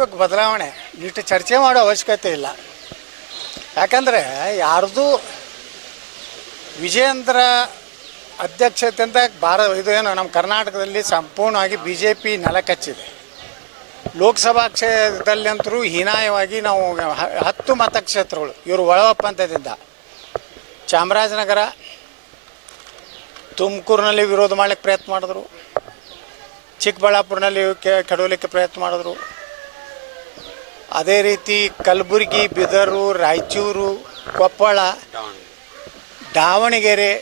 ಆಗಬೇಕು ಬದಲಾವಣೆ. ಇಷ್ಟು ಚರ್ಚೆ ಮಾಡೋ ಅವಶ್ಯಕತೆ ಇಲ್ಲ. ಯಾಕಂದರೆ ಯಾರ್ದು ಅಧ್ಯಕ್ಷತೆ ಅಧ್ಯಕ್ಷತೆಯಿಂದ ಭಾರ ಇದು ಏನು, ನಮ್ಮ ಕರ್ನಾಟಕದಲ್ಲಿ ಸಂಪೂರ್ಣವಾಗಿ ಬಿ ಜೆ ಪಿ ನೆಲಕಚ್ಚಿದೆ. ಲೋಕಸಭಾ ಕ್ಷೇತ್ರದಲ್ಲಿ ಅಂತರೂ ಹೀನಾಯವಾಗಿ ನಾವು ಹತ್ತು ಮತಕ್ಷೇತ್ರಗಳು, ಇವರು ಒಳ ಒಪ್ಪಂದದಿಂದ ಚಾಮರಾಜನಗರ, ತುಮಕೂರಿನಲ್ಲಿ ವಿರೋಧ ಮಾಡಲಿಕ್ಕೆ ಪ್ರಯತ್ನ ಮಾಡಿದ್ರು. ಚಿಕ್ಕಬಳ್ಳಾಪುರನಲ್ಲಿ ಕೆಡವಲಿಕ್ಕೆ ಪ್ರಯತ್ನ ಮಾಡಿದ್ರು. ಅದೇ ರೀತಿ ಕಲಬುರಗಿ, ಬಿದರು, ರಾಯಚೂರು, ಕೊಪ್ಪಳ, ದಾವಣಗೆರೆ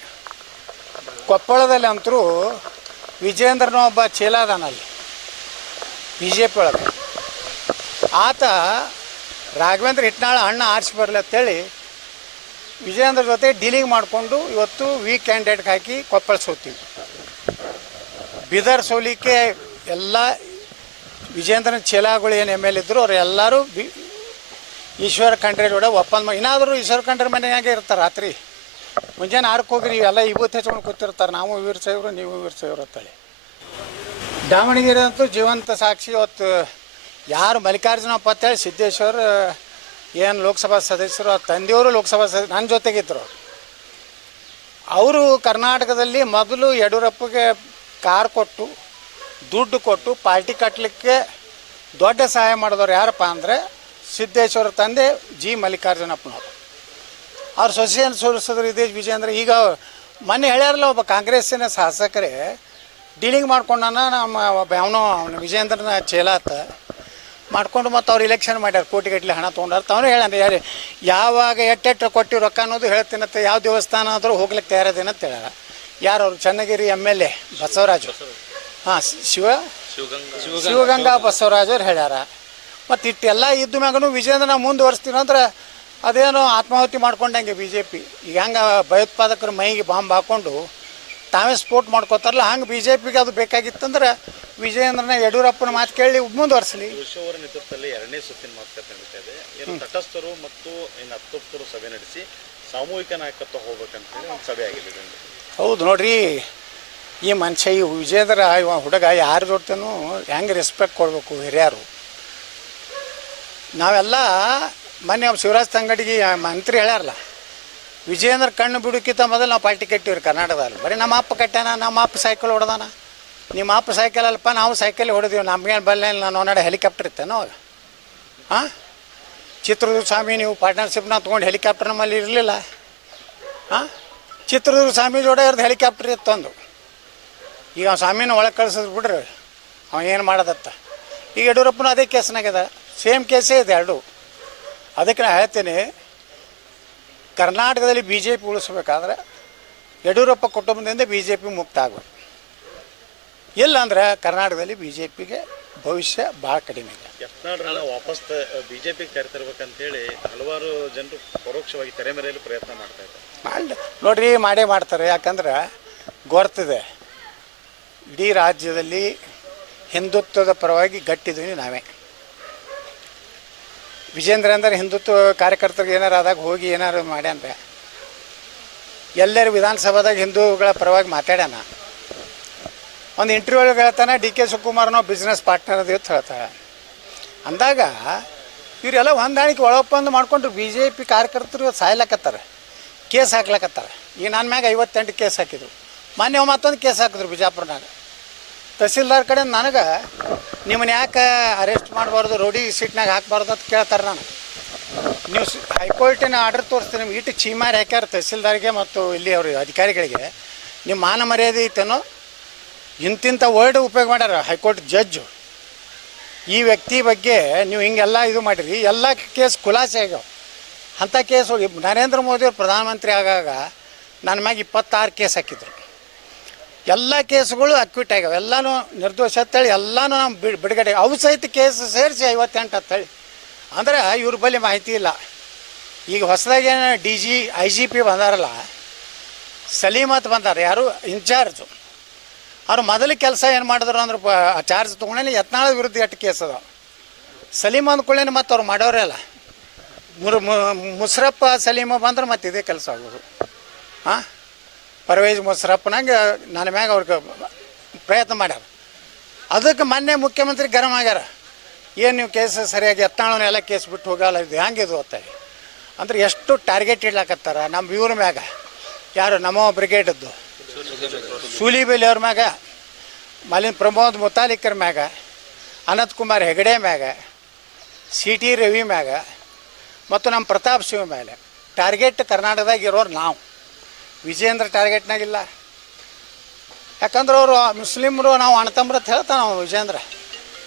ಕೊಪ್ಪಳದಲ್ಲಿ ಅಂತರೂ ವಿಜೇಂದ್ರನ ಒಬ್ಬ ಚೇಲ ಅದಾನಲ್ಲಿ ಬಿ ಜೆ ಪಿ ಒಳಗೆ. ಆತ ರಾಘವೇಂದ್ರ ಹಿಟ್ನಾಳ ಅಣ್ಣ ಆರಿಸಿ ಬರಲಿ ಅಂತೇಳಿ ವಿಜೇಂದ್ರ ಜೊತೆ ಡೀಲಿಂಗ್ ಮಾಡಿಕೊಂಡು ಇವತ್ತು ವೀಕ್ ಕ್ಯಾಂಡಿಡೇಟ್ಗೆ ಹಾಕಿ ಕೊಪ್ಪಳ ಸೋತೀವಿ ಬಿದರ್ ಸೋಲಿಕ್ಕೆ ಎಲ್ಲ ವಿಜೇಂದ್ರನ ಚೇಲಾಗಳು ಏನು ಎಂ ಎಲ್ ಇದ್ದರು ಅವ್ರು ಎಲ್ಲರೂ ಬಿ ಈಶ್ವರ ಖಂಡ್ರೆ ಜೋಡ ಒಪ್ಪಂದ ಮಾಡಿ ಇನ್ನಾದರೂ ಈಶ್ವರ ಖಂಡ್ರೆ ಮನೆಯಾಗೆ ಇರ್ತಾರೆ ರಾತ್ರಿ. ಮುಂಜಾನೆ ಆರಕ್ಕೆ ಹೋಗ್ರಿ ಎಲ್ಲ ಇವತ್ತು ಹೆಚ್ಕೊಂಡು ಕೂತಿರ್ತಾರೆ. ನಾವು ವೀರ ಸಾಯ್ರು ನೀವು ವೀರ ಸಾಯ್ರು ಅಂತೇಳಿ. ದಾವಣಗೆರೆ ಅಂತೂ ಜೀವಂತ ಸಾಕ್ಷಿ. ಇವತ್ತು ಯಾರು ಮಲ್ಲಿಕಾರ್ಜುನಪ್ಪ ಅಂತೇಳಿ ಸಿದ್ದೇಶ್ವರ, ಏನು ಲೋಕಸಭಾ ಸದಸ್ಯರು, ಆ ತಂದೆಯವರು ಲೋಕಸಭಾ ಸದಸ್ಯ ನನ್ನ ಜೊತೆಗಿದ್ದರು ಅವರು ಕರ್ನಾಟಕದಲ್ಲಿ ಮೊದಲು ಯಡಿಯೂರಪ್ಪಗೆ ಕಾರ್ ಕೊಟ್ಟು ದುಡ್ಡು ಕೊಟ್ಟು ಪಾರ್ಟಿ ಕಟ್ಟಲಿಕ್ಕೆ ದೊಡ್ಡ ಸಹಾಯ ಮಾಡಿದವ್ರು ಯಾರಪ್ಪ ಅಂದರೆ ಸಿದ್ದೇಶ್ವರ ತಂದೆ ಜಿ ಮಲ್ಲಿಕಾರ್ಜುನಪ್ಪನವರು. ಅವ್ರು ಸೊಸೆಯನ್ನು ಸೋಲಿಸಿದ್ರು ಇದೇ ವಿಜೇಂದ್ರ ಈಗ ಮೊನ್ನೆ ಹೇಳ್ಯಾರಲ್ಲ ಒಬ್ಬ ಕಾಂಗ್ರೆಸ್ಸಿನ ಶಾಸಕರೇ, ಡೀಲಿಂಗ್ ಮಾಡ್ಕೊಂಡನ ನಮ್ಮ ಒಬ್ಬ ಅವನು ಅವನು ವಿಜಯೇಂದ್ರನ ಚೇಲಾತ ಮಾಡ್ಕೊಂಡು ಮತ್ತು ಅವ್ರು ಇಲೆಕ್ಷನ್ ಮಾಡ್ಯಾರ ಕೋಟಿಗಟ್ಟಲೆ ಹಣ ತೊಗೊಂಡಾರ. ತಾವೇ ಹೇಳಾನ ಯಾರು ಯಾವಾಗ ಎಟ್ಟೆಟ್ಟು ಕೊಟ್ಟಿ ರೊಕ್ಕ ಅನ್ನೋದು ಹೇಳ್ತೀನಂತೆ ಯಾವ ದೇವಸ್ಥಾನ ಆದರೂ ಹೋಗ್ಲಿಕ್ಕೆ ತಯಾರದೇನಂತ ಹೇಳ್ಯಾರ. ಯಾರು ಅವರು? Channagiri M L A Basavaraju. ಹಾಂ ಶಿವ? ಶಿವಗಂಗಾ ಬಸವರಾಜ್ ಅವ್ರು ಹೇಳ್ಯಾರ. ಮತ್ತು ಇಟ್ಟೆಲ್ಲ ಇದ್ದ ಮ್ಯಾಗನು ವಿಜಯೇಂದ್ರ ಮುಂದುವರಿಸ್ತೀವಿ ಅಂದ್ರೆ ಅದೇನೋ ಆತ್ಮಾಹುತಿ ಮಾಡ್ಕೊಂಡಂಗೆ ಬಿ ಜೆ ಪಿ ಈಗ ಹೆಂಗೆ ಭಯೋತ್ಪಾದಕರ ಮೈಗೆ ಬಾಂಬ್ ಹಾಕ್ಕೊಂಡು ತಾವೇ ಸ್ಪೋರ್ಟ್ ಮಾಡ್ಕೋತಾರಲ್ಲ ಹಂಗೆ ಬಿ ಜೆ ಪಿಗೆ ಅದು ಬೇಕಾಗಿತ್ತಂದ್ರೆ ವಿಜಯೇಂದ್ರನ ಯಡಿಯೂರಪ್ಪನ ಮಾತು ಕೇಳಿ ಮುಂದುವರಿಸಲಿ ಅವರ ನೇತೃತ್ವದಲ್ಲಿ ಎರಡನೇ ಸುತ್ತಿನ ಮಾತುಕತೆ ನಡೀತಾ ಇದೆ. ಏನು ತಟಸ್ಥರು ಮತ್ತು ಇನ್ನು ಹತ್ತೊಬ್ಬರು ಸಭೆ ನಡೆಸಿ ಸಾಮೂಹಿಕ ನಾಯಕತ್ವ ಹೋಗ್ಬೇಕಂತ ಹೇಳಿ ಒಂದು ಸಭೆ ಆಗಿದೆ. ಹೌದು ನೋಡ್ರಿ ಈ ಮನುಷ್ಯ, ಈ ವಿಜೇಂದ್ರ ಇವ ಹುಡುಗ ಯಾರ ಜೊತೆನೂ ಹೆಂಗೆ ರೆಸ್ಪೆಕ್ಟ್ ಕೊಡಬೇಕು ಹಿರಿಯರು? ನಾವೆಲ್ಲ ಮೊನ್ನೆ ಒಬ್ಬ ಶಿವರಾಜ್ ತಂಗಡಿಗೆ ಮಂತ್ರಿ ಹೇಳ್ಯಾರಲ್ಲ ವಿಜಯೇಂದ್ರ ಕಣ್ಣು ಬಿಡುಕಿತ್ತ ಮೊದಲು ನಾವು ಪಾರ್ಟಿ ಕಟ್ಟಿವ್ರಿ ಕರ್ನಾಟಕದಲ್ಲಿ. ಬರೀ ನಮ್ಮ ಅಪ್ಪ ಕಟ್ಟಾನ ನಮ್ಮ ಅಪ್ಪ ಸೈಕಲ್ ಹೊಡೆದಾನ. ನಿಮ್ಮ ಅಪ್ಪ ಸೈಕಲ್ ಅಲ್ಲಪ್ಪ ನಾವು ಸೈಕಲ್ ಹೊಡೆದೀವಿ ನಮ್ಗೇನು ಬಲ್ಲ ನಾನು ಒಂದೆಡೆ ಹೆಲಿಕಾಪ್ಟರ್ ಇತ್ತೇನೋ ಅವಾಗ? ಹಾಂ? ಚಿತ್ರದುರ್ಗ ಸ್ವಾಮಿ, ನೀವು ಪಾರ್ಟ್ನರ್ಶಿಪ್ನ ತೊಗೊಂಡು ಹೆಲಿಕಾಪ್ಟರ್ ನಮ್ಮಲ್ಲಿ ಇರಲಿಲ್ಲ. ಹಾಂ? ಚಿತ್ರದುರ್ಗ ಸ್ವಾಮಿ ಜೋಡ ಇರೋದು ಹೆಲಿಕಾಪ್ಟರ್ ಇತ್ತು ಒಂದು ಈಗ ಅವ್ನು ಸ್ವಾಮಿನ ಒಳಗೆ ಕಳ್ಸಿದ್ರು ಬಿಡ್ರಿ. ಅವ ಏನು ಮಾಡೋದತ್ತ? ಈಗ ಯಡಿಯೂರಪ್ಪನ ಅದೇ ಕೇಸ್ನಾಗ್ಯದ. ಸೇಮ್ ಕೇಸೇ ಇದೆ ಎರಡು. ಅದಕ್ಕೆ ನಾನು ಹೇಳ್ತೀನಿ ಕರ್ನಾಟಕದಲ್ಲಿ ಬಿ ಜೆ ಪಿ ಉಳಿಸ್ಬೇಕಾದ್ರೆ ಯಡಿಯೂರಪ್ಪ ಕುಟುಂಬದಿಂದ ಬಿ ಜೆ ಪಿ ಮುಕ್ತ ಆಗಬೇಕು ಇಲ್ಲ ಅಂದ್ರೆ ಕರ್ನಾಟಕದಲ್ಲಿ ಬಿ ಜೆ ಪಿಗೆ ಭವಿಷ್ಯ ಭಾಳ ಕಡಿಮೆ ಇದೆ. ಬಿ ವಾಪಸ್ ಪಿ ಕರೆತರ್ಬೇಕಂತೇಳಿ ಹಲವಾರು ಜನರು ಪರೋಕ್ಷವಾಗಿ ತೆರೆ ಮೇರೆಯಲು ಪ್ರಯತ್ನ ಮಾಡ್ತಾ ಇದ್ದಾರೆ. ಮಾಡಿ ನೋಡ್ರಿ ಮಾಡೇ ಮಾಡ್ತಾರೆ. ಯಾಕಂದ್ರೆ ಗೊತ್ತಿದೆ ಇಡೀ ರಾಜ್ಯದಲ್ಲಿ ಹಿಂದುತ್ವದ ಪರವಾಗಿ ಗಟ್ಟಿದ್ವಿ ನಾವೇ. ವಿಜೇಂದ್ರ ಅಂದ್ರೆ ಹಿಂದುತ್ವ ಕಾರ್ಯಕರ್ತರಿಗೆ ಏನಾರು ಆದಾಗ ಹೋಗಿ ಏನಾರು ಮಾಡ್ಯಾನ್ರೆ ಎಲ್ಲರೂ ವಿಧಾನಸಭಾದಾಗ ಹಿಂದೂಗಳ ಪರವಾಗಿ ಮಾತಾಡ್ಯಾನ? ಒಂದು ಇಂಟರ್ವ್ಯೂ ಹೇಳ್ತಾನೆ, ಡಿ ಕೆ ಶಿವಕುಮಾರ್ ನಾವು ಬಿಸ್ನೆಸ್ ಪಾರ್ಟ್ನರ್ ಅಂತ ಹೇಳ್ತಾಳೆ. ಅಂದಾಗ ಇವರೆಲ್ಲ ಹೊಂದಾಣಿಕೆ ಒಳಪ್ಪಂದು ಮಾಡಿಕೊಂಡು ಬಿ ಜೆ ಪಿ ಕಾರ್ಯಕರ್ತರು ಸಾಯ್ಲಕತ್ತಾರೆ, ಕೇಸ್ ಹಾಕ್ಲಕತ್ತಾರೆ. ಈಗ ನನ್ನ ಮ್ಯಾಗ ಐವತ್ತೆಂಟು ಕೇಸ್ ಹಾಕಿದ್ರು. ಮೊನ್ನೆ ಮತ್ತೊಂದು ಕೇಸ್ ಹಾಕಿದ್ರು ಬಿಜಾಪುರನಾಗ. ತಹಸೀಲ್ದಾರ್ ಕಡೆ ನನಗೆ, ನಿಮ್ಮನ್ನ ಯಾಕೆ ಅರೆಸ್ಟ್ ಮಾಡಬಾರ್ದು ರೋಡಿ ಸೀಟ್ನಾಗ ಹಾಕಬಾರ್ದು ಅಂತ ಕೇಳ್ತಾರೆ ನಾನು. ನೀವು ಹೈಕೋರ್ಟಿನ ಆರ್ಡರ್ ತೋರಿಸ್ತೀನಿ, ನಿಮ್ಗೆ ಇಟ್ಟು ಚೀಮಾರಿ ಹಾಕ್ಯಾರ ತಹಸೀಲ್ದಾರ್ಗೆ ಮತ್ತು ಇಲ್ಲಿ ಅವರು ಅಧಿಕಾರಿಗಳಿಗೆ. ನಿಮ್ಮ ಮಾನ ಮರ್ಯಾದೆ ಐತೇನೋ? ಇಂತಿಂಥ ವರ್ಡ್ ಉಪಯೋಗ ಮಾಡ್ಯಾರ ಹೈಕೋರ್ಟ್ ಜಡ್ಜು ಈ ವ್ಯಕ್ತಿ ಬಗ್ಗೆ ನೀವು ಹಿಂಗೆಲ್ಲ ಇದು ಮಾಡಿರಿ, ಎಲ್ಲ ಕೇಸ್ ಖುಲಾಸೆ ಆಗ್ಯಾವ. ಅಂಥ ಕೇಸ್ ನರೇಂದ್ರ ಮೋದಿ ಪ್ರಧಾನಮಂತ್ರಿ ಆಗಾಗ ನನ್ನ ಮ್ಯಾಗೆ ಇಪ್ಪತ್ತಾರು ಕೇಸ್ ಹಾಕಿದ್ರು. ಎಲ್ಲ ಕೇಸ್ಗಳು ಅಕ್ವಿಟ್ ಆಗ್ಯಾವೆ. ಎಲ್ಲಾನು ನಿರ್ದೋಷ ಅಂತೇಳಿ ಎಲ್ಲನೂ ನಮ್ಮ ಬಿಡ್ ಬಿಡುಗಡೆ. ಅವು ಸಹಿತ ಕೇಸ್ ಸೇರಿಸಿ ಐವತ್ತೆಂಟು ಅಂತೇಳಿ. ಅಂದ್ರೆ ಇವ್ರ ಬಳಿ ಮಾಹಿತಿ ಇಲ್ಲ. ಈಗ ಹೊಸದಾಗಿ ಏನು D G I G P ಬಂದಾರಲ್ಲ ಸಲೀಮತ್ ಬಂದಾರ. ಯಾರು? ಇನ್ಚಾರ್ಜು. ಅವ್ರು ಮೊದಲು ಕೆಲಸ ಏನು ಮಾಡಿದ್ರು ಅಂದ್ರೆ ಚಾರ್ಜ್ ತೊಗೊಂಡೇನೆ ಯತ್ನಾಳ ವಿರುದ್ಧ ಎಷ್ಟು ಕೇಸ್ ಅದಾವ. ಸಲೀಮ್ ಅಂದ್ಕೊಳ್ಳೇನೆ ಮತ್ತು ಅವ್ರು ಮಾಡೋರೇ ಅಲ್ಲ ಮುಸ್ರಪ್ಪ, ಸಲೀಮ ಬಂದ್ರೆ ಮತ್ತೆ ಇದೇ ಕೆಲಸ ಆಗೋದು. ಹಾಂ ಪರ್ವೇಜ್ ಮುಸರಪ್ಪನಾಗ ನನ್ನ ಮ್ಯಾಗ ಅವ್ರಿಗೆ ಪ್ರಯತ್ನ ಮಾಡ್ಯಾರ. ಅದಕ್ಕೆ ಮೊನ್ನೆ ಮುಖ್ಯಮಂತ್ರಿ ಗರಂ ಆಗ್ಯಾರ. ಏನು ನೀವು ಕೇಸ್ ಸರಿಯಾಗಿ ಎತ್ತಾಳನೆಲ್ಲ ಕೇಸ್ ಬಿಟ್ಟು ಹೋಗಲ್ಲ, ಇದು ಹೆಂಗೆ ಇದು ಅಂತೇಳಿ ಅಂದ್ರೆ ಎಷ್ಟು ಟಾರ್ಗೆಟ್ ಇಡ್ಲಾಕತ್ತಾರ ನಮ್ಮ ಇವ್ರ ಮ್ಯಾಗ. ಯಾರು ನಮ್ಮ ಬ್ರಿಗೇಡದ್ದು ಸೂಲಿಬೇಲಿ ಅವ್ರ ಮ್ಯಾಗ ಮಲಿನ್ ಪ್ರಮೋದ್ ಮುತಾಲಿಕರ್ ಮ್ಯಾಗ, ಅನಂತ್ ಕುಮಾರ್ ಹೆಗಡೆ ಮ್ಯಾಗ, ಸಿ ಟಿ ರವಿ ಮ್ಯಾಗ, ಮತ್ತು ನಮ್ಮ ಪ್ರತಾಪ್ ಶಿವ ಮೇಲೆ ಟಾರ್ಗೆಟ್ ಕರ್ನಾಟಕದಾಗ ಇರೋರು ನಾವು. ವಿಜೇಂದ್ರ ಟಾರ್ಗೆಟ್ನಾಗಿಲ್ಲ ಯಾಕಂದ್ರೆ ಅವರು ಮುಸ್ಲಿಮರು ನಾವು ಅಂತ ಹೇಳ್ತಾನೆ ನಾವು ವಿಜೇಂದ್ರ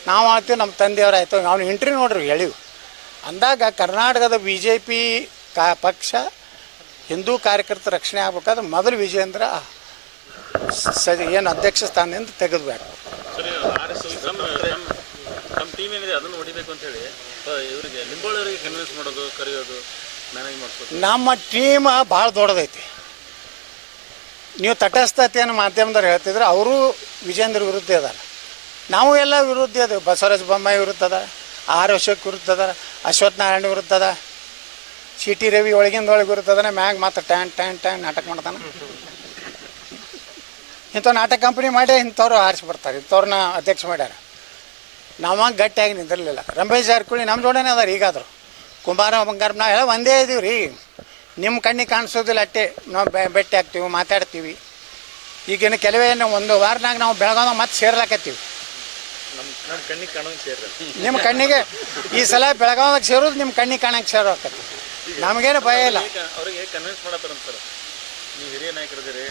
ನಾವು ಆಳ್ತೀವಿ ನಮ್ಮ ತಂದೆಯವ್ರು ಆಯ್ತು. ಅವ್ನು ಇಂಟ್ರಿ ನೋಡ್ರಿ ಹೇಳಿವು ಅಂದಾಗ ಕರ್ನಾಟಕದ ಬಿ ಜೆ ಪಿ ಕಾ ಪಕ್ಷ ಹಿಂದೂ ಕಾರ್ಯಕರ್ತರ ರಕ್ಷಣೆ ಆಗ್ಬೇಕಾದ್ರೆ ಮೊದಲು ವಿಜೇಂದ್ರ ಸ ಏನು ಅಧ್ಯಕ್ಷ ಸ್ಥಾನದಿಂದ ತೆಗೆದ್ಬೇಕು. ನಮ್ಮ ಟೀಮ್ ಭಾಳ ದೊಡ್ಡದೈತಿ. ನೀವು ತಟಸ್ಥತೆಯನ್ನು ಮಾಧ್ಯಮದವ್ರು ಹೇಳ್ತಿದ್ರೆ ಅವರು ವಿಜೇಂದ್ರ ವಿರುದ್ಧ ಅದಾರ ನಾವು ಎಲ್ಲ ವಿರುದ್ಧ ಇದ್ದೇವೆ. ಬಸವರಾಜ ಬೊಮ್ಮಾಯಿ ವಿರುದ್ಧ ಅದ ಆರ್ ಅಶೋಕ್ ವಿರುದ್ಧ ಅದ ಅಶ್ವಥ್ ನಾರಾಯಣ ವಿರುದ್ಧ ಅದ ಸಿ ಟಿ ರವಿ ಒಳಗಿಂದ ಒಳಗೆ ವಿರುದ್ಧ ಮ್ಯಾಗ ಮಾತ್ರ ಟ್ಯಾನ್ ಟ್ಯಾನ್ ಟ್ಯಾನ್ ನಾಟಕ ಮಾಡ್ತಾನೆ. ಇಂಥ ನಾಟಕ ಕಂಪ್ನಿ ಮಾಡಿ ಇಂಥವ್ರು ಆರಿಸಿ ಬರ್ತಾರೆ, ಇಂಥವ್ರನ್ನ ಅಧ್ಯಕ್ಷ ಮಾಡ್ಯಾರ. ನಾವಾಗ ಗಟ್ಟಿಯಾಗಿ ನಿಂದಿರಲಿಲ್ಲ. ರಮೇಶ್ ಜಾರಕಿಹೊಳಿ ನಮ್ಮ ಜೋಡನೆ ಅದಾರ ಈಗಾದ್ರು. ಕುಮಾರ ಬಂಗಾರ ನಾವು ಒಂದೇ ಇದೀವಿ ರೀ ನಿಮ್ಮ ಕಣ್ಣಿಗೆ ಕಾಣಿಸೋದಿಲ್ಲ ಅಟ್ಟೆ. ನಾವು ಭೇಟಿ ಆಗ್ತೀವಿ ಮಾತಾಡ್ತೀವಿ. ಈಗಿನ ಕೆಲವೇ ನಾವು ಒಂದು ವಾರನಾಗ ನಾವು ಬೆಳಗಾವ ಮತ್ತೆ ಸೇರ್ಲಾಕತ್ತೀವಿ. ನಮ್ಮ ಕಣ್ಣಿಗೆ ಈ ಸಲ ಬೆಳಗಾವಾಗ ಸೇರೋದು ನಿಮ್ಮ ಕಣ್ಣಿಗೆ ಕಾಣಕ್ಕೆ ಸೇರೋಕತ್ತಿ. ನಮಗೇನು ಭಯ ಇಲ್ಲ. ಈಗ ಅವ್ರಿಗೆ ಕನ್ವಿನ್ಸ್ ಮಾಡತ್ತಾರ ಸರ್. ನೀವು ಹಿರಿಯ ನಾಯಕರಿದ್ದೀರಿ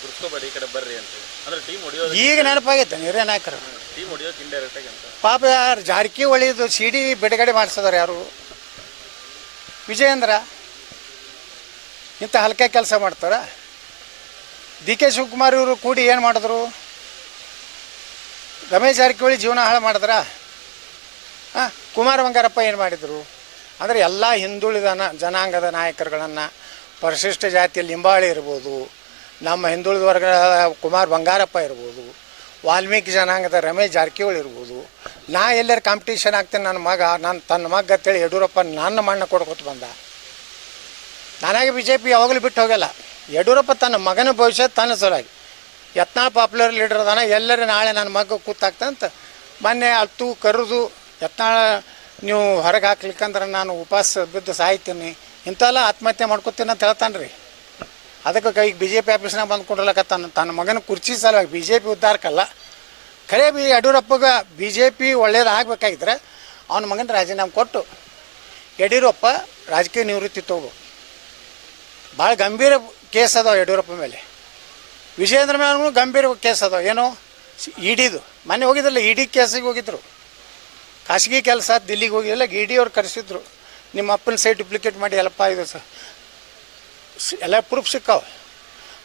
ಗುರುಸ್ಕೋಬೇಡಿ ಈ ಕಡೆ ಬರ್ರಿ ಅಂತ ಅಂದ್ರೆ ಟೀಮ್ ಹೊಡಿಯೋದು ಈಗ ನೆನಪಾಗೈತೆ ಹಿರಿಯ ನಾಯಕರು. ಟೀಮ್ ಹೊಡಿಯೋಕೆ ಇಂಡೈರೆಕ್ಟ್ ಆಗಿ ಅಂತ. ಪಾಪ ಯಾರು ಜಾರಕಿಹೊಳಿದು ಸಿ ಡಿ ಬಿಡುಗಡೆ ಮಾಡಿಸಿದಾರೆ ಯಾರು? ವಿಜಯೇಂದ್ರ. ಇಂಥ ಹಲ್ಕೆ ಕೆಲಸ ಮಾಡ್ತಾರ? ಡಿ ಕೆ ಶಿವಕುಮಾರ್ ಇವರು ಕೂಡಿ ಏನು ಮಾಡಿದ್ರು? ರಮೇಶ್ ಜಾರಕಿಹೊಳಿ ಜೀವನ ಹಾಳು ಮಾಡಿದ್ರ? ಹಾಂ, ಕುಮಾರ ಬಂಗಾರಪ್ಪ ಏನು ಮಾಡಿದರು? ಅಂದರೆ ಎಲ್ಲ ಹಿಂದುಳಿದ ಜನಾಂಗದ ನಾಯಕರುಗಳನ್ನು, ಪರಿಶಿಷ್ಟ ಜಾತಿಯ ಲಿಂಬಾಳಿ ಇರ್ಬೋದು, ನಮ್ಮ ಹಿಂದುಳಿದ ವರ್ಗದ ಕುಮಾರ್ ಬಂಗಾರಪ್ಪ ಇರ್ಬೋದು, ವಾಲ್ಮೀಕಿ ಜನಾಂಗದ ರಮೇಶ್ ಜಾರಕಿಹೊಳಿ ಇರ್ಬೋದು, ನಾ ಎಲ್ಲರ ಕಾಂಪಿಟೇಷನ್ ಆಗ್ತೀನಿ ನನ್ನ ಮಗ, ನಾನು, ತನ್ನ ಮಗ ಅಂತೇಳಿ ಯಡಿಯೂರಪ್ಪ ನನ್ನ ಮಣ್ಣ ಕೊಡ್ಕೊತ ಬಂದ. ನನಗೆ ಬಿ ಜೆ ಪಿ ಯಾವಾಗಲೂ ಬಿಟ್ಟು ಹೋಗಲ್ಲ. ಯಡಿಯೂರಪ್ಪ ತನ್ನ ಮಗನ ಭವಿಷ್ಯ ತನ್ನ ಸಲುವಾಗಿ. ಯತ್ನ ಪಾಪ್ಯುಲರ್ ಲೀಡರ್ ಅದಾನ, ಎಲ್ಲರೂ ನಾಳೆ ನನ್ನ ಮಗ ಕೂತಾಗ್ತಂತ ಮೊನ್ನೆ ಅತ್ತು ಕರೆದು, ಯತ್ನಾಳ, ನೀವು ಹೊರಗೆ ಹಾಕ್ಲಿಕ್ಕಂದ್ರೆ ನಾನು ಉಪವಾಸ ಬಿದ್ದು ಸಾಯ್ತೀನಿ ಇಂಥೆಲ್ಲ ಆತ್ಮಹತ್ಯೆ ಮಾಡ್ಕೊತೀನಿ ಅಂತ ಹೇಳ್ತಾನೆ ರೀ ಅದಕ್ಕೆ ಈಗ ಬಿ ಜೆ ಪಿ ಆಫೀಸ್ನಾಗ ಬಂದು ಕೊಡ್ಲಕತ್ತಾನ ತನ್ನ ಮಗನ ಕುರ್ಚಿ ಸಲುವಾಗಿ ಬಿ ಜೆ ಪಿ ಉದ್ಧಾರಕ್ಕಲ್ಲ. ಖರೆ ಬಿ ಯಡಿಯೂರಪ್ಪಗೆ ಬಿ ಜೆ ಪಿ ಒಳ್ಳೇದು ಆಗಬೇಕಾಗಿದ್ರೆ ಅವನ ಮಗನ ರಾಜೀನಾಮೆ ಕೊಟ್ಟು, ಯಡಿಯೂರಪ್ಪ ರಾಜಕೀಯ ನಿವೃತ್ತಿ ತಗೋ. ಭಾಳ ಗಂಭೀರ ಕೇಸ್ ಅದಾವ ಯಡಿಯೂರಪ್ಪ ಮೇಲೆ. ವಿಜಯೇಂದ್ರ ಮೇಲೂ ಗಂಭೀರ ಕೇಸ್ ಅದಾವ. ಏನು ಇಡಿದು ಮೊನ್ನೆ ಹೋಗಿದ್ರಲ್ಲ ಇಡಿ ಕೇಸಿಗೆ ಹೋಗಿದ್ರು. ಖಾಸಗಿ ಕೆಲಸ, ದಿಲ್ಲಿಗೆ ಹೋಗಿಲ್ಲ ಇಡಿ ಅವ್ರು ಕರೆಸಿದ್ರು. ನಿಮ್ಮ ಅಪ್ಪನ ಸೈಟ್ ಡುಪ್ಲಿಕೇಟ್ ಮಾಡಿ ಎಲ್ಲಪ್ಪ ಇದು ಸರ್. ಎಲ್ಲ ಪ್ರೂಫ್ ಸಿಕ್ಕಾವ.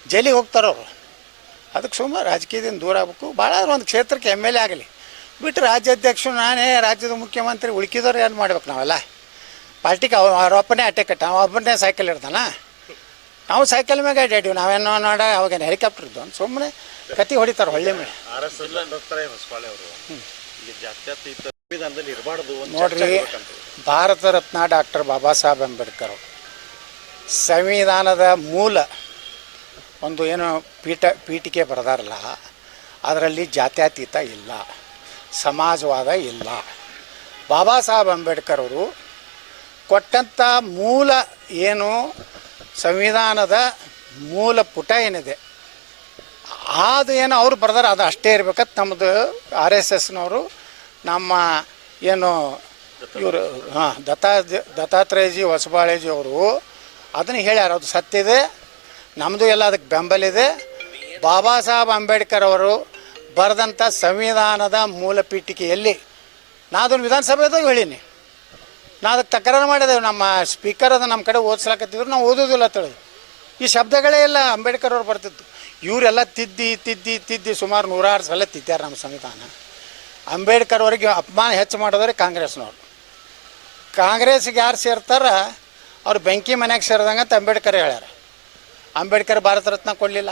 ಜೈಲಿಗೆ ಹೋಗ್ತಾರೆ ಅವರು. ಅದಕ್ಕೆ ಸುಮಾರು ರಾಜಕೀಯದಿಂದ ದೂರ ಆಗಬೇಕು. ಭಾಳ ಒಂದು ಕ್ಷೇತ್ರಕ್ಕೆ ಎಂ ಎಲ್ ಎ ಆಗಲಿ. ಬಿಟ್ಟು ರಾಜ್ಯಾಧ್ಯಕ್ಷರು ನಾನೇ ರಾಜ್ಯದ ಮುಖ್ಯಮಂತ್ರಿ ಉಳ್ಕಿದವ್ರು ಏನು ಮಾಡ್ಬೇಕು ನಾವೆಲ್ಲ? ಪಾರ್ಟಿಗೆ ಅವ ಅವ್ರ ಒಬ್ಬನೇ ಅಟ್ಯಾಕ್ ಕಟ್ಟ ಅವ ಒಬ್ಬನೇ ಸೈಕಲ್ ಇಡ್ತಾನ ನಾವು ಸೈಕಲ್ ಮ್ಯಾಗ ಅಡ್ಡಾಡಿವಿ. ನಾವೇನೋ ನೋಡ ಅವಾಗೇನು ಹೆಲಿಕಾಪ್ಟರ್ ಇದ್ದು ಸುಮ್ಮನೆ ಕತ್ತಿ ಹೊಡಿತಾರೆ ಹೊಳ್ಳಿ ಮೇಲೆ. R S S doctor Hosabale ಅವರು. ಈಗ ಜಾತ್ಯತೀತ ಸಂವಿಧಾನದಲ್ಲಿ ಇರಬಾರ್ದು ಒಂದು ನೋಡ್ರಿ ಭಾರತ ರತ್ನ ಡಾಕ್ಟರ್ ಬಾಬಾ ಸಾಹೇಬ್ ಅಂಬೇಡ್ಕರ್ ಅವರು. ಸಂವಿಧಾನದ ಮೂಲ ಒಂದು ಏನು ಪೀಠ ಪೀಠಿಕೆ ಬರೆದಾರಲ್ಲ ಅದರಲ್ಲಿ ಜಾತ್ಯತೀತ ಇಲ್ಲ ಸಮಾಜವಾದ ಇಲ್ಲ. ಬಾಬಾ ಸಾಹೇಬ್ ಅಂಬೇಡ್ಕರ್ ಅವರು ಕೊಟ್ಟಂಥ ಮೂಲ ಏನು ಸಂವಿಧಾನದ ಮೂಲ ಪುಟ ಏನಿದೆ? ಅದು ಏನು ಅವ್ರು ಬರ್ದಾರೆ, ಅದು ಅಷ್ಟೇ ಇರ್ಬೇಕಂತ ನಮ್ಮದು ಆರ್ ಎಸ್ ಎಸ್ನವರು, ನಮ್ಮ ಏನು ಇವರು, ಹಾಂ, ದತ್ತಾ, ದತ್ತಾತ್ರೇಯಜಿ, ಹೊಸಬಾಳೇಜಿ ಅವರು ಅದನ್ನು ಹೇಳ್ಯಾರ. ಅದು ಸತ್ಯ ಇದೆ ನಮ್ಮದು ಎಲ್ಲ ಅದಕ್ಕೆ ಬೆಂಬಲ ಇದೆ. ಬಾಬಾ ಸಾಹೇಬ್ ಅಂಬೇಡ್ಕರ್ ಅವರು ಬರೆದಂಥ ಸಂವಿಧಾನದ ಮೂಲ ಪೀಠಿಕೆಯಲ್ಲಿ ನಾ ಅದನ್ನು ವಿಧಾನಸಭೆದಾಗ ಹೇಳೀನಿ. ನಾ ಅದಕ್ಕೆ ತಕರಾರು ಮಾಡಿದೆವು. ನಮ್ಮ ಸ್ಪೀಕರ್ ಅದು ನಮ್ಮ ಕಡೆ ಓದಿಸ್ಲಾಕತ್ತಿದ್ರು, ನಾವು ಓದೋದಿಲ್ಲ ತಿಳಿದು ಈ ಶಬ್ದಗಳೇ ಇಲ್ಲ, ಅಂಬೇಡ್ಕರ್ ಅವ್ರು ಬರ್ತಿತ್ತು ಇವರೆಲ್ಲ ತಿದ್ದಿ ತಿದ್ದಿ ತಿದ್ದಿ ಸುಮಾರು ನೂರಾರು ಸಲ ತಿದ್ದ್ಯಾರ ನಮ್ಮ ಸಂವಿಧಾನ. ಅಂಬೇಡ್ಕರ್ ಅವರಿಗೆ ಅಪಮಾನ ಹೆಚ್ಚು ಮಾಡೋದ್ರೆ ಕಾಂಗ್ರೆಸ್ನವ್ರು. ಕಾಂಗ್ರೆಸ್ಗೆ ಯಾರು ಸೇರ್ತಾರ, ಅವ್ರು ಬೆಂಕಿ ಮನ್ಯಾಗ ಸೇರಿದಂಗೆ ಅಂತ ಅಂಬೇಡ್ಕರ್ ಹೇಳ್ಯಾರ. ಅಂಬೇಡ್ಕರ್ ಭಾರತ ರತ್ನ ಕೊಡಲಿಲ್ಲ.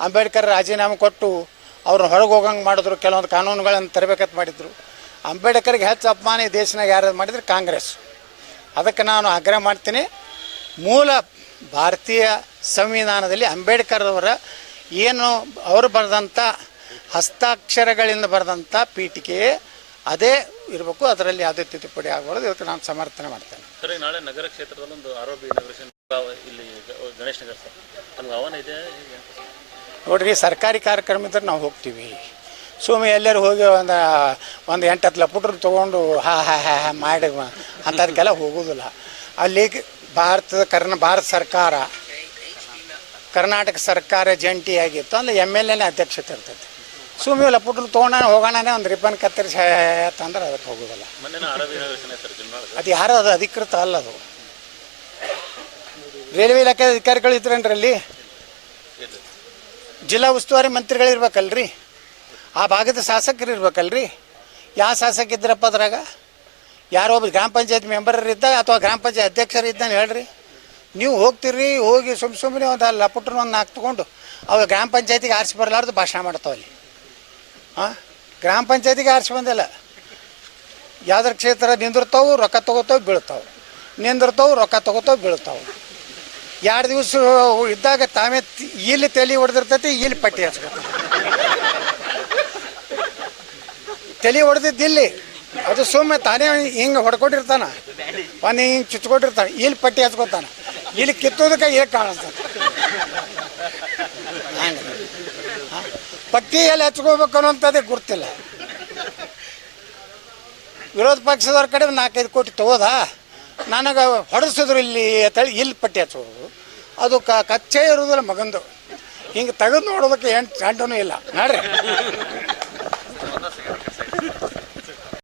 ಅಂಬೇಡ್ಕರ್ ರಾಜೀನಾಮೆ ಕೊಟ್ಟು ಅವ್ರನ್ನ ಹೊರಗೆ ಹೋಗಂಗೆ ಮಾಡಿದ್ರು. ಕೆಲವೊಂದು ಕಾನೂನುಗಳನ್ನು ತರಬೇಕಂತ ಮಾಡಿದ್ರು. ಅಂಬೇಡ್ಕರ್ಗೆ ಹೆಚ್ಚು ಅಪಮಾನ ಈ ದೇಶನಾಗ ಯಾರು ಮಾಡಿದ್ರೆ ಕಾಂಗ್ರೆಸ್. ಅದಕ್ಕೆ ನಾನು ಆಗ್ರಹ ಮಾಡ್ತೀನಿ ಮೂಲ ಭಾರತೀಯ ಸಂವಿಧಾನದಲ್ಲಿ ಅಂಬೇಡ್ಕರ್ ಅವರ ಏನು ಅವರು ಬರೆದಂಥ ಹಸ್ತಾಕ್ಷರಗಳಿಂದ ಬರೆದಂಥ ಪೀಠಿಕೆ ಅದೇ ಇರಬೇಕು ಅದರಲ್ಲಿ ಯಾವುದೇ ತಿದ್ದುಪಡಿ ಆಗಬಾರ್ದು. ಇವತ್ತು ನಾನು ಸಮರ್ಥನೆ ಮಾಡ್ತೇನೆ. ಸರಿ ನಾಳೆ ನಗರ ಕ್ಷೇತ್ರದಲ್ಲಿ ಒಂದು ಆರೋಪಿ ಇಲ್ಲಿ ಗಣೇಶ್ ನಗರ ಸರ್ ನಮ್ಗೆ ಅವನ ಇದೆ? ನೋಡ್ರಿ ಸರ್ಕಾರಿ ಕಾರ್ಯಕ್ರಮ ಇದ್ರೆ ನಾವು ಹೋಗ್ತೀವಿ. ಸುಮ್ಮನೆ ಎಲ್ಲರೂ ಹೋಗಿ ಒಂದು ಒಂದು ಎಂಟು ಹತ್ತು ಲಪುಟ್ರು ತೊಗೊಂಡು ಹಾ ಹಾ ಹಾ ಹಾ ಮಾಡಿ ಅಂಥದಕ್ಕೆಲ್ಲ ಹೋಗೋದಿಲ್ಲ. ಅಲ್ಲಿ ಭಾರತದ ಕರ್ನ ಭಾರತ ಸರ್ಕಾರ ಕರ್ನಾಟಕ ಸರ್ಕಾರ ಜಂಟಿಯಾಗಿತ್ತು ಅಂದ್ರೆ ಎಂ ಎಲ್ ಎನೇ ಅಧ್ಯಕ್ಷತೆ ಇರ್ತೈತೆ. ಸುಮ್ಮನೆ ಲಪುಟ್ರು ತೊಗೊಂಡ ಹೋಗೋಣನೇ ಒಂದು ರಿಬ್ಬನ್ ಕತ್ತರಿಸಿ ಅಂತಂದ್ರೆ ಅದಕ್ಕೆ ಹೋಗೋದಿಲ್ಲ. ಅದು ಯಾರೋ ಅದು ಅಧಿಕೃತ ಅಲ್ಲ ಅದು. ರೈಲ್ವೆ ಇಲಾಖೆ ಅಧಿಕಾರಿಗಳು ಇದ್ರೇನ್ರಿ ಅಲ್ಲಿ? ಜಿಲ್ಲಾ ಉಸ್ತುವಾರಿ ಮಂತ್ರಿಗಳು ಇರ್ಬೇಕಲ್ರಿ ಆ ಭಾಗದ ಶಾಸಕರು ಇರ್ಬೇಕಲ್ರಿ? ಯಾವ ಶಾಸಕ ಇದ್ರಪ್ಪ ಅದ್ರಾಗ? ಯಾರೋ ಒಬ್ಬ ಗ್ರಾಮ ಪಂಚಾಯತ್ ಮೆಂಬರ್ ಇದ್ದ ಅಥವಾ ಗ್ರಾಮ ಪಂಚಾಯತ್ ಅಧ್ಯಕ್ಷರು ಇದ್ದಾನೆ ಹೇಳ್ರಿ. ನೀವು ಹೋಗ್ತೀರಿ, ಹೋಗಿ ಸುಮ್ಮ ಸುಮ್ಮನೆ ಒಂದು ಅಲ್ಲಿ ಒಂದು ನಾಲ್ಕು ತಗೊಂಡು ಅವ ಗ್ರಾಮ ಪಂಚಾಯತಿಗೆ ಆರಿಸಿ ಬರಲಾರ್ದು ಭಾಷಣ ಮಾಡ್ತಾವಲ್ಲಿ ಹಾಂ? ಗ್ರಾಮ ಪಂಚಾಯತಿಗೆ ಆರಿಸಿ ಬಂದಿಲ್ಲ. ಯಾವ್ದ್ರ ಕ್ಷೇತ್ರ ನಿಂದಿರ್ತಾವು ರೊಕ್ಕ ತಗೋತಾವೆ, ಬೀಳ್ತಾವೆ. ನಿಂದಿರ್ತಾವು ರೊಕ್ಕ ತಗೋತಾವು, ಬೀಳ್ತಾವೆ. ಎರಡು ದಿವಸ ಇದ್ದಾಗ ತಾವೇ ಇಲ್ಲಿ ತಲೆ ಹೊಡೆದಿರ್ತೈತಿ ಇಲ್ಲಿ ಪಟ್ಟಿ ಹಚ್ಕೊತಾರೆ. ತಲೆ ಹೊಡೆದಿದ್ದಿಲ್ಲಿ. ಅದು ಸುಮ್ಮನೆ ತಾನೇ ಹಿಂಗೆ ಹೊಡ್ಕೊಂಡಿರ್ತಾನ. ಒಂದು ಹಿಂಗೆ ಚುಚ್ಕೊಂಡಿರ್ತಾನೆ. ಇಲ್ಲಿ ಪಟ್ಟಿ ಹಚ್ಕೊತಾನೆ. ಇಲ್ಲಿ ಕಿತ್ತೋದಕ್ಕೆ ಇಲ್ಲಿ ಹಾ? ಪಟ್ಟಿ ಎಲ್ಲಿ ಹಚ್ಕೋಬೇಕು ಅನ್ನೋಂಥದ್ದೇ ಗುರ್ತಿಲ್ಲ. ವಿರೋಧ ಪಕ್ಷದವ್ರ ಕಡೆ ನಾಲ್ಕೈದು ಕೋಟಿ ತಗೋದ? ನನಗೆ ಹೊಡೆಸಿದ್ರು ಇಲ್ಲಿ ಅಂತೇಳಿ ಇಲ್ಲಿ ಪಟ್ಟಿ ಹಚ್ಚೋದು ಅದು ಕಚ್ಚೆ ಇರೋದಿಲ್ಲ ಮಗಂದು. ಹಿಂಗೆ ತೆಗೆದು ನೋಡೋದಕ್ಕೆ ಏನು ಗಂಟನೂ ಇಲ್ಲ. ನೋಡ್ರಿ.